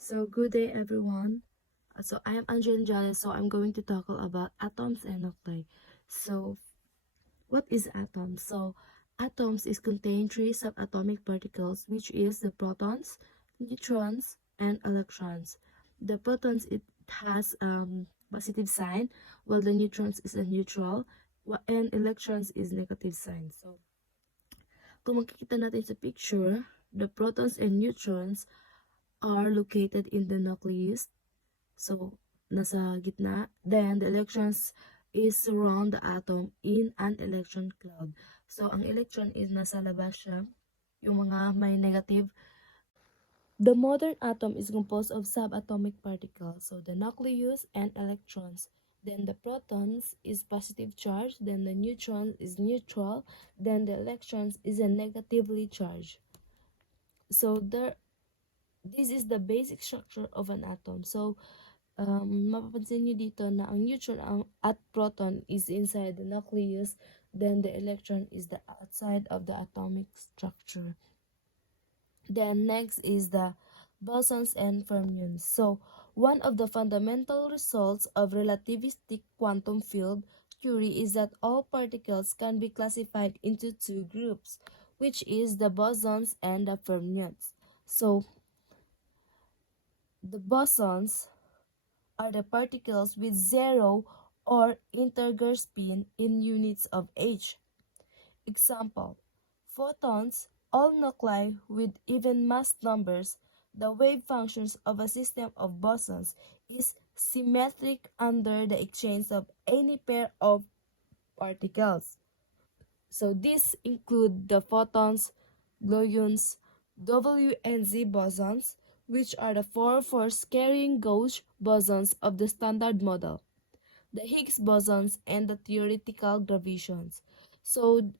So good day everyone. So I am Angeline Jales, so I'm going to talk about atoms and nuclei. So what is atoms? So atoms is contain three subatomic particles, which is the protons, neutrons, and electrons. The protons, it has positive sign, while the neutrons is a neutral, and electrons is negative sign. So kung makikita natin sa picture, the protons and neutrons are located in the nucleus. So, nasa gitna. Then, the electrons is surround the atom in an electron cloud. So, ang electron is nasa labas siya. Yung mga may negative. The modern atom is composed of subatomic particles. So, the nucleus and electrons. Then, the protons is positive charge. Then, the neutron is neutral. Then, the electrons is a negatively charged. So, this is the basic structure of an atom. So, mapapansin nyo dito na ang neutron at proton is inside the nucleus, then the electron is the outside of the atomic structure. Then next is the bosons and fermions. So one of the fundamental results of relativistic quantum field theory is that all particles can be classified into two groups, which is the bosons and the fermions. So the bosons are the particles with zero or integer spin in units of h. Example, photons, all nuclei with even mass numbers. The wave functions of a system of bosons is symmetric under the exchange of any pair of particles. So these include the photons, gluons, W and Z bosons, which are the four force-carrying gauge bosons of the Standard Model, the Higgs bosons, and the theoretical gravitions. So,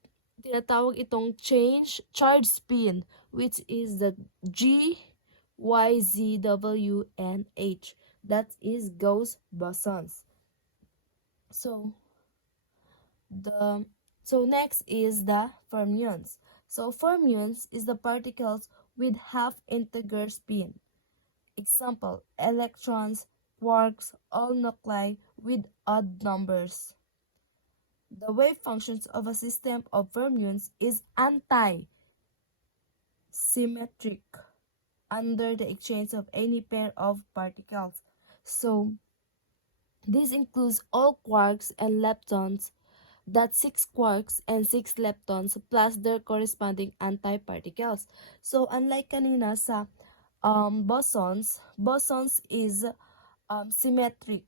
tinatawag itong charge spin, which is the G, Y, Z, W, and H. That is Gauss bosons. So next is the fermions. So fermions is the particles with half integer spin. Example, electrons, quarks, all nuclei with odd numbers. The wave functions of a system of fermions is anti-symmetric under the exchange of any pair of particles. So this includes all quarks and leptons, that 6 quarks and 6 leptons plus their corresponding antiparticles. So unlike kanina sa bosons is symmetric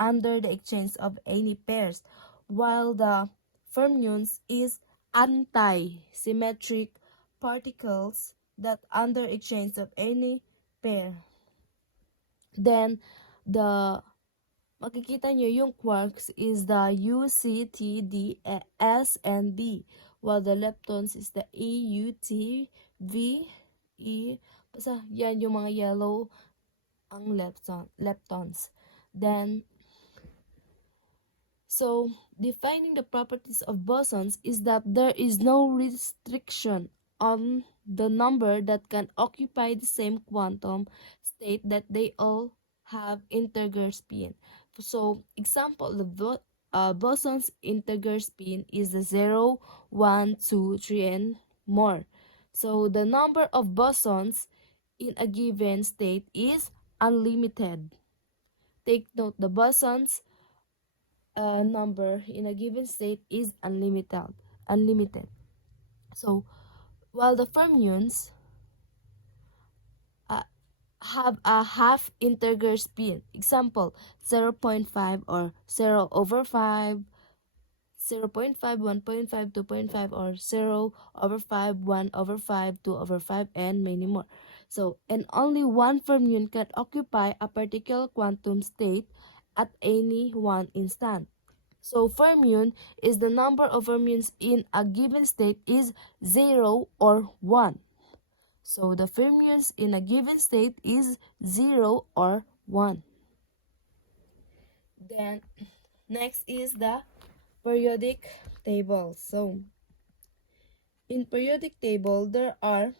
under the exchange of any pairs, while the fermions is anti-symmetric particles that under exchange of any pair. Then the makikita nyo yung quarks is the U, C, T, D, S, and B, while the leptons is the E, U, T, V, E. Basta yan yung mga yellow ang leptons. Then, so defining the properties of bosons is that there is no restriction on the number that can occupy the same quantum state that they all have integer spin. So, example, the boson's integer spin is the 0, 1, 2, 3, and more. So, the number of bosons in a given state is unlimited. Take note, the bosons number in a given state is unlimited. So, while the fermions have a half integer spin. Example, 0.5 or 0 over 5, 0.5, 1.5, 2.5, or 0 over 5, 1 over 5, 2 over 5, and many more. So, and only one fermion can occupy a particular quantum state at any one instant. So, fermion is the number of fermions in a given state is 0 or 1. So the fermions in a given state is 0 or 1. Then next is the periodic table. So in periodic table there are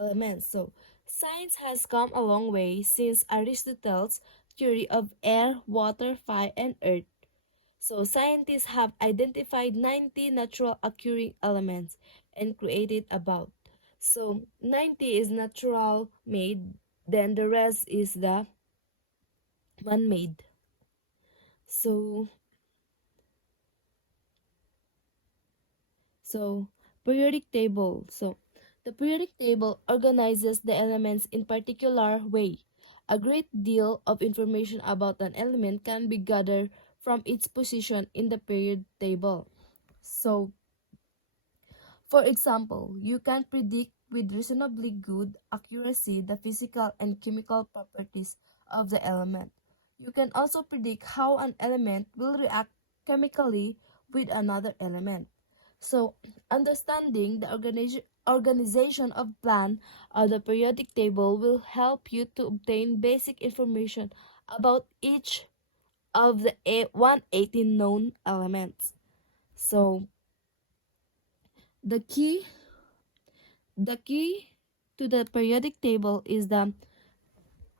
elements. So Science has come a long way since Aristotle's theory of air, water, fire, and earth. So scientists have identified 90 natural occurring elements and created about. So 90 is natural made, then the rest is the man-made. So So, periodic table. So, the periodic table organizes the elements in particular way. A great deal of information about an element can be gathered from its position in the period table. So, for example, you can predict with reasonably good accuracy the physical and chemical properties of the element. You can also predict how an element will react chemically with another element. So, understanding the organization of plan of the periodic table will help you to obtain basic information about each of the 118 known elements. So, the key the key to the periodic table is the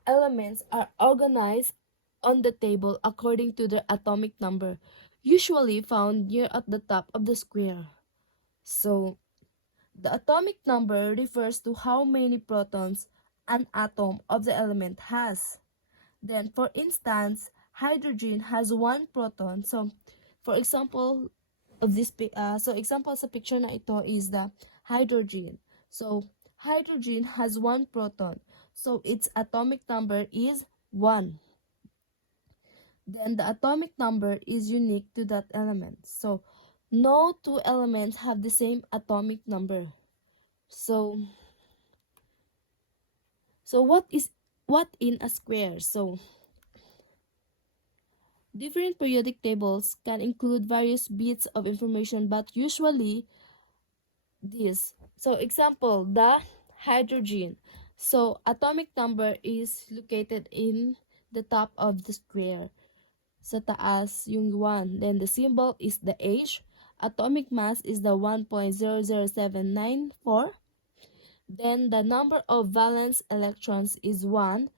elements are organized on the table according to their atomic number, usually found near at the top of the square. So, the atomic number refers to how many protons an atom of the element has. Then, for instance, hydrogen has one proton. So, for example, example sa picture na ito is the hydrogen. So, hydrogen has one proton. So, its atomic number is 1. Then, the atomic number is unique to that element. So, no two elements have the same atomic number. So, what in a square? So, different periodic tables can include various bits of information, but usually this. So, example, the hydrogen. So, atomic number is located in the top of the square. Sa taas, yung 1. Then, the symbol is the H. Atomic mass is the 1.00794. Then, the number of valence electrons is 1.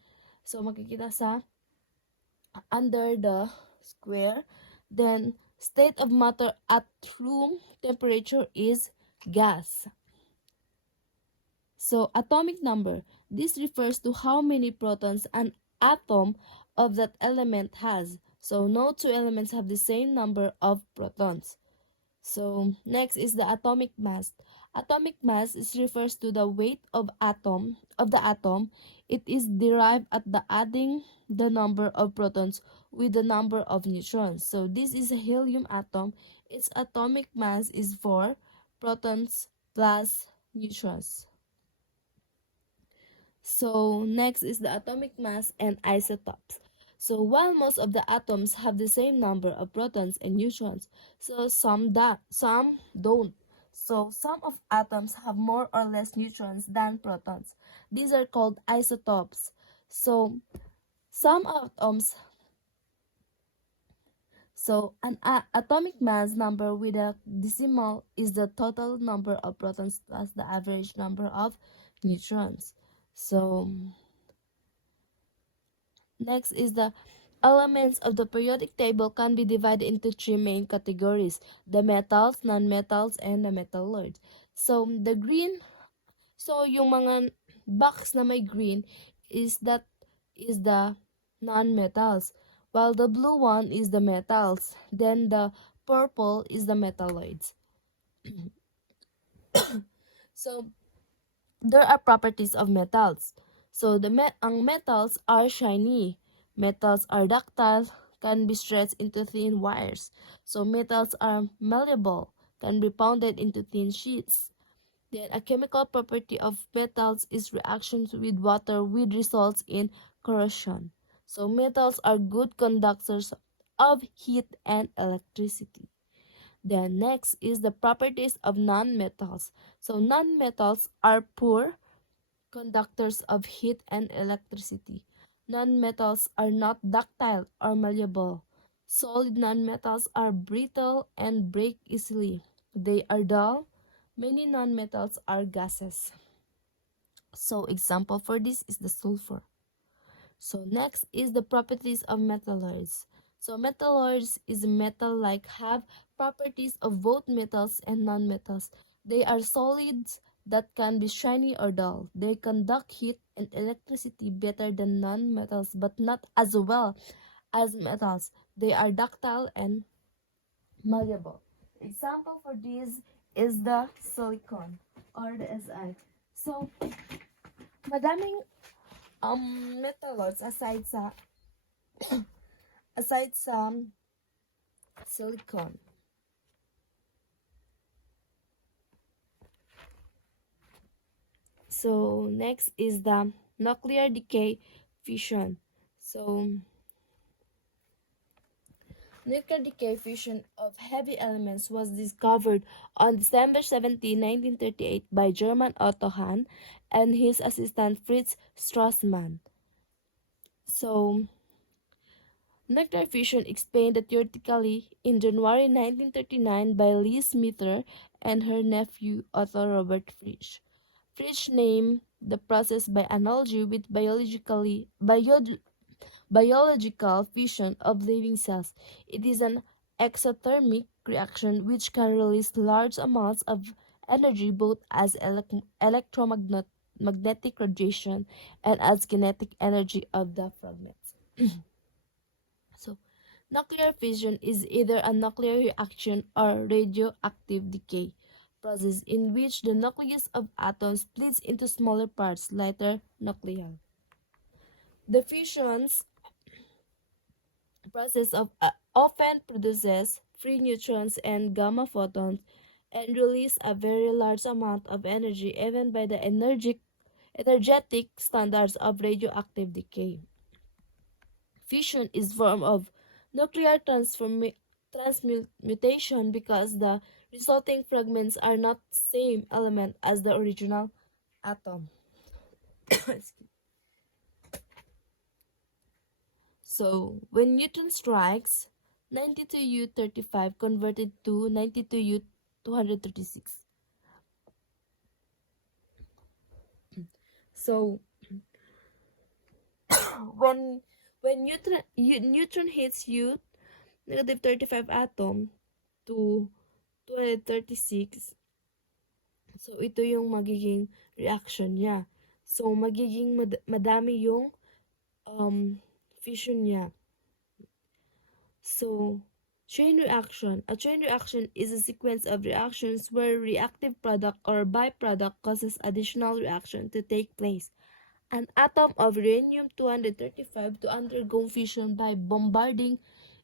So, makikita sa under the square. Then, state of matter at room temperature is gas. So, atomic number. This refers to how many protons an atom of that element has. So, no two elements have the same number of protons. So, next is the atomic mass. Atomic mass refers to the weight of the atom. It is derived at the adding the number of protons with the number of neutrons. So, this is a helium atom. Its atomic mass is 4 protons plus neutrons. So, next is the atomic mass and isotopes. So, while most of the atoms have the same number of protons and neutrons, so some don't. So, some of atoms have more or less neutrons than protons. These are called isotopes. So, some atoms an atomic mass number with a decimal is the total number of protons plus the average number of neutrons. So, next is the elements of the periodic table can be divided into 3 main categories: the metals, non-metals, and the metalloids. So, the green, yung mga box na may green is the non-metals, while the blue one is the metals, then the purple is the metalloids. So, there are properties of metals. So, ang metals are shiny. Metals are ductile, can be stretched into thin wires. So, metals are malleable, can be pounded into thin sheets. Then, a chemical property of metals is reactions with water, which results in corrosion. So, metals are good conductors of heat and electricity. Then next is the properties of non-metals. So, non-metals are poor conductors of heat and electricity. Non-metals are not ductile or malleable. Solid non-metals are brittle and break easily. They are dull. Many non-metals are gases. So example for this is the sulfur. So next is the properties of metalloids. So metalloids is a metal like have properties of both metals and non-metals. They are solids that can be shiny or dull. They conduct heat and electricity better than non-metals but not as well as metals. They are ductile and malleable. Example for this is the silicon or the Si. So madaming metalloids aside sa silicon. So next is the nuclear decay fission. So nuclear decay fission of heavy elements was discovered on December 17, 1938 by German Otto Hahn and his assistant Fritz Strassmann. So nuclear fission explained theoretically in January 1939 by Lise Meitner and her nephew Otto Robert Frisch. Frisch named the process by analogy with biological fission of living cells. It is an exothermic reaction which can release large amounts of energy both as electromagnetic radiation and as kinetic energy of the fragments. So, nuclear fission is either a nuclear reaction or radioactive decay process in which the nucleus of atoms splits into smaller parts, lighter nuclei. The fissions process often produces free neutrons and gamma photons and release a very large amount of energy even by the energetic standards of radioactive decay. Fission is form of nuclear transmutation because the resulting fragments are not same element as the original atom. So, when neutron strikes, 92U35 converted to 92U236. So, when neutron hits U negative 35 atom to 236, so ito yung magiging reaction niya. So, magiging madami yung fission niya. So, chain reaction. A chain reaction is a sequence of reactions where reactive product or byproduct causes additional reaction to take place. An atom of uranium-235 to undergo fission by bombarding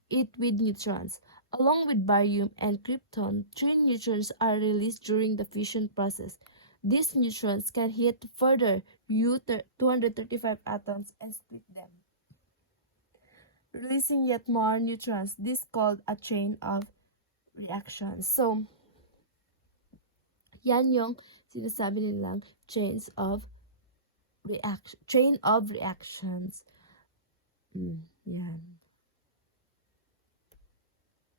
it with neutrons. Along with barium and krypton, 3 neutrons are released during the fission process. These neutrons can hit further U-235 atoms and split them, releasing yet more neutrons. This is called a chain of reactions. So, yan yung sinasabi nilang chain of reactions. Yan.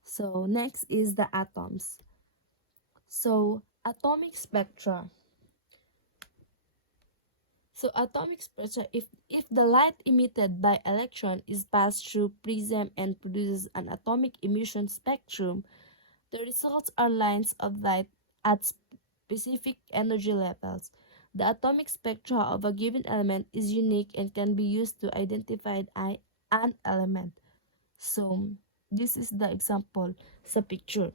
So, next is the atoms. So, atomic spectra. So, atomic spectra, if the light emitted by electron is passed through prism and produces an atomic emission spectrum, the results are lines of light at specific energy levels. The atomic spectra of a given element is unique and can be used to identify an element. So, this is the example sa picture.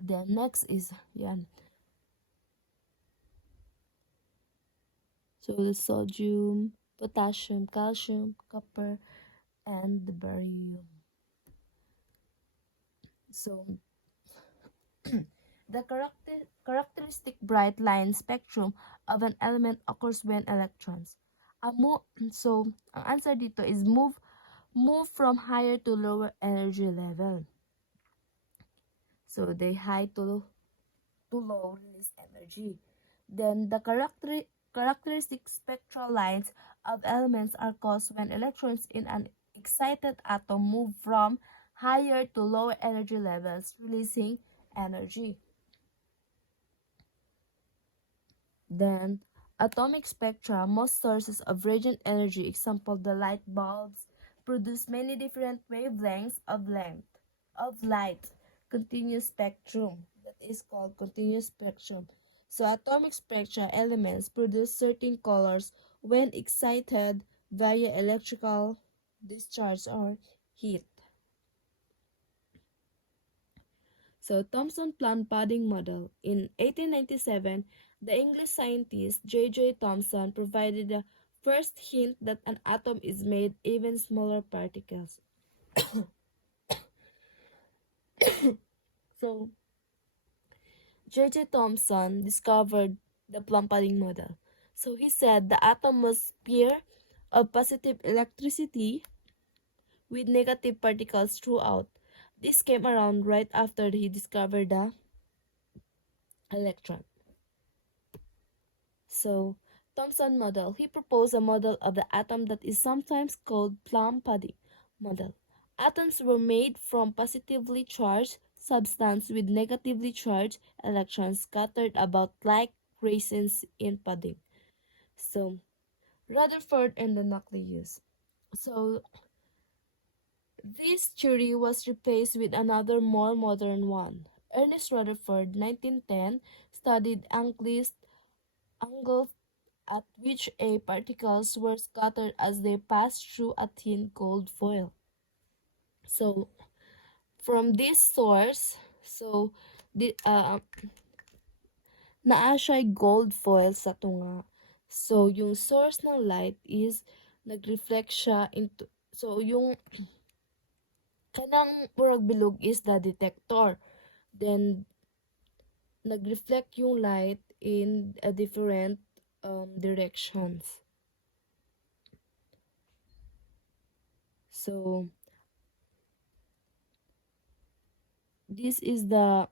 Then next is yan. So the sodium, potassium, calcium, copper, and the barium. So the characteristic bright line spectrum of an element occurs when electrons. So ang answer dito is move from higher to lower energy level. So they high to low release energy. Then the characteristic spectral lines of elements are caused when electrons in an excited atom move from higher to lower energy levels, releasing energy. Then atomic spectra, most sources of radiant energy, example the light bulbs, produce many different wavelengths of light. Continuous spectrum, that is called continuous spectrum. So atomic spectra elements produce certain colors when excited via electrical discharge or heat. So Thomson Plum Pudding Model. In 1897, the English scientist J. Thomson provided the first hint that an atom is made even smaller particles. So J. Thomson discovered the plum pudding model. So he said the atom was pure of positive electricity with negative particles throughout. This came around right after he discovered the electron. So, Thomson model, he proposed a model of the atom that is sometimes called plum pudding model. Atoms were made from positively charged substance with negatively charged electrons scattered about like raisins in pudding. So, Rutherford and the nucleus. So, this theory was replaced with another more modern one. Ernest Rutherford, 1910, studied angles at which A particles were scattered as they passed through a thin gold foil. So, from this source, naa siya'y gold foil sa tunga. So, yung source ng light is nag-reflect siya into, so yung kanang murag bilog is the detector. Then, nag-reflect yung light in a different directions. So, this is the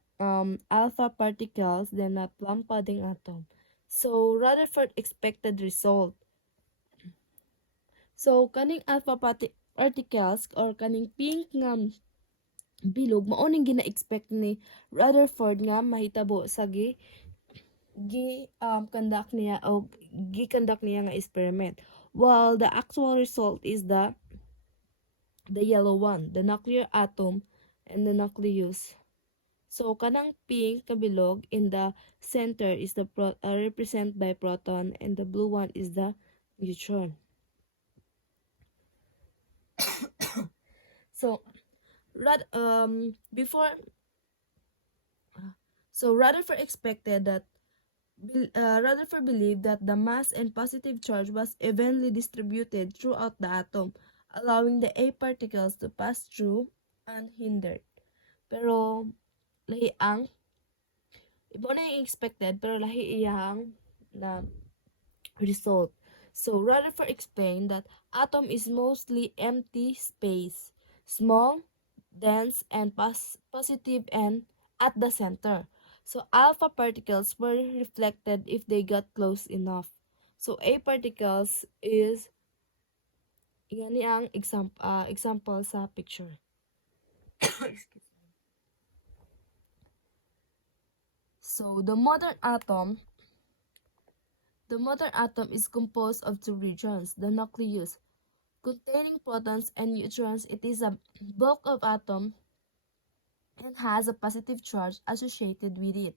alpha particles, then a plum pudding atom. So, Rutherford expected result. So, kaning alpha particles or kaning pink nga bilog, maoning gina-expect ni Rutherford nga mahitabo sa conduct niya o gi-conduct niya nga experiment. While the actual result is the yellow one, the nuclear atom and the nucleus. So, kanang pink kabilog in the center is the represented by proton and the blue one is the neutron. So, Rutherford expected that Rutherford believed that the mass and positive charge was evenly distributed throughout the atom, allowing the A particles to pass through unhindered. Pero lahi ang iba na yung expected pero lahi iyang na result. So Rutherford explained that atom is mostly empty space, small, dense, and positive and at the center. So alpha particles were reflected if they got close enough. So A particles is yan ang example sa picture. So the modern atom is composed of two regions, the nucleus, containing protons and neutrons. It is a bulk of atom and has a positive charge associated with it.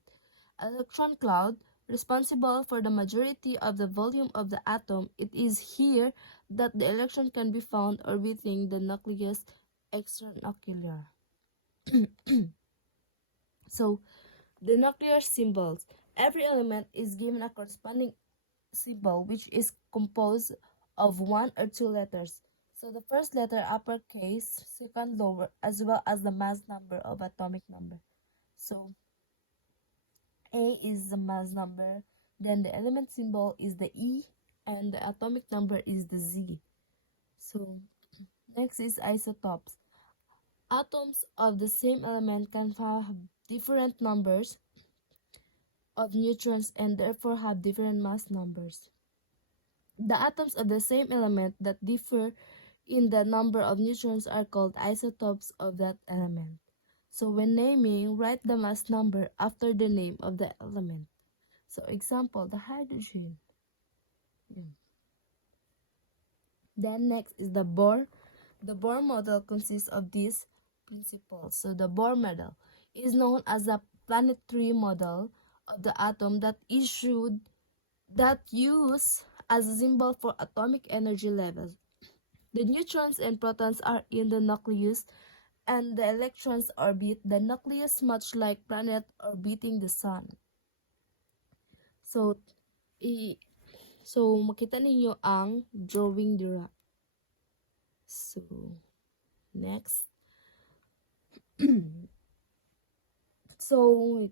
Electron cloud, responsible for the majority of the volume of the atom. It is here that the electron can be found orbiting the nucleus extranuclear. So, the nuclear symbols. Every element is given a corresponding symbol which is composed of one or two letters. So the first letter uppercase, second lower, as well as the mass number of atomic number. So A is the mass number, then the element symbol is the E, and the atomic number is the Z. So next is isotopes. Atoms of the same element can have different numbers of neutrons and therefore have different mass numbers. The atoms of the same element that differ in the number of neutrons are called isotopes of that element. So when naming, write the mass number after the name of the element. So example, the hydrogen. Then next is the Bohr. The Bohr model consists of these principles. So the Bohr model is known as a planetary model of the atom that use as a symbol for atomic energy levels. The neutrons and protons are in the nucleus and the electrons orbit the nucleus much like planet orbiting the sun. So, makita ninyo ang drawing dira. So, next. So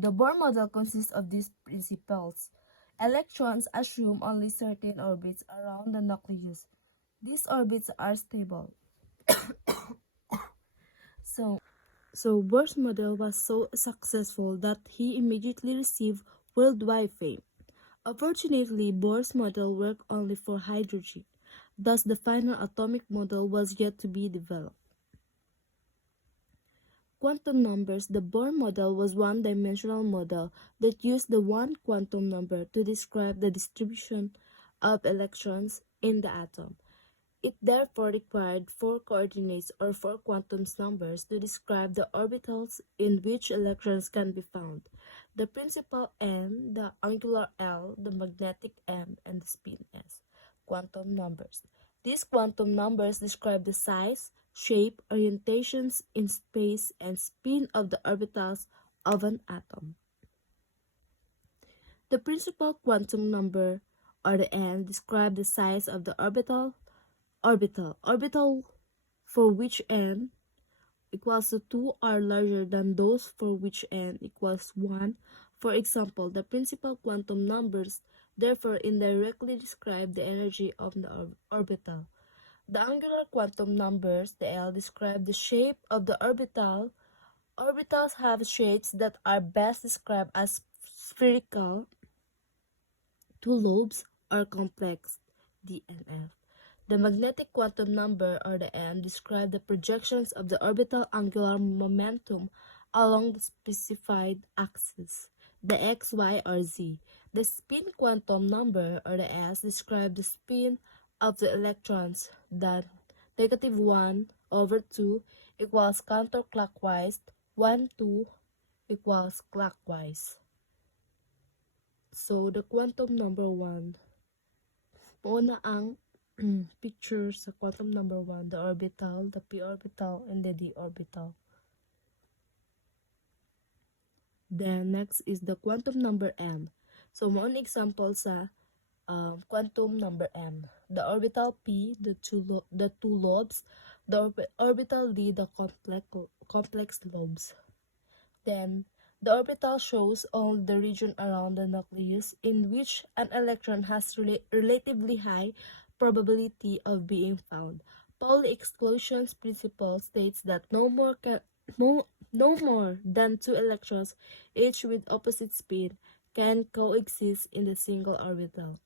the Bohr model consists of these principles. Electrons assume only certain orbits around the nucleus. These orbits are stable. So Bohr's model was so successful that he immediately received worldwide fame. Unfortunately, Bohr's model worked only for hydrogen. Thus, the final atomic model was yet to be developed. Quantum numbers. The Bohr model was one-dimensional model that used the one quantum number to describe the distribution of electrons in the atom. It therefore required 4 coordinates or 4 quantum numbers to describe the orbitals in which electrons can be found, the principal N, the angular L, the magnetic M, and the spin S. Quantum numbers. These quantum numbers describe the size, shape, orientations in space, and spin of the orbitals of an atom. The principal quantum number, or the N, describes the size of the orbital for which n equals to 2 are larger than those for which n equals 1. For example, the principal quantum numbers therefore indirectly describe the energy of the orbital. The angular quantum numbers, the L, describe the shape of the orbital. Orbitals have shapes that are best described as spherical, two lobes, or complex, D and F. The magnetic quantum number, or the M, describes the projections of the orbital angular momentum along the specified axis, the X, Y, or Z. The spin quantum number, or the S, describes the spin of the electrons, that -1/2 equals counterclockwise, 1/2 equals clockwise. So, the quantum number 1, mauna ang picture sa quantum number 1, the orbital, the p orbital, and the d orbital. Then next is the quantum number m. So mo an example sa quantum number m. The orbital p, the two lobes, the orbital d, the complex lobes. Then the orbital shows all the region around the nucleus in which an electron has relatively high probability of being found. Pauli exclusion's principle states that no more than 2 electrons, each with opposite spin, can coexist in the single orbital.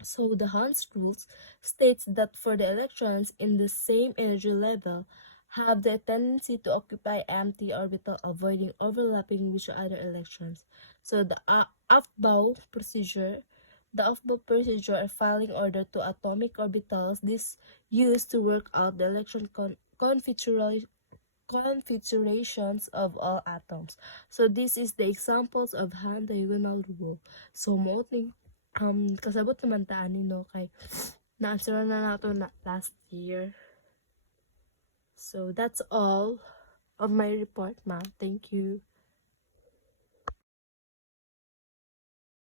So the Hans rules states that for the electrons in the same energy level have the tendency to occupy empty orbital, avoiding overlapping with other electrons. So the Aufbau procedure, a filing order to atomic orbitals, this used to work out the electron configurations of all atoms. So this is the examples of Hahn diagonal rule. So mo kasabot naman taan no kay na-answer na nato na last year. So that's all of my report, ma'am. Thank you.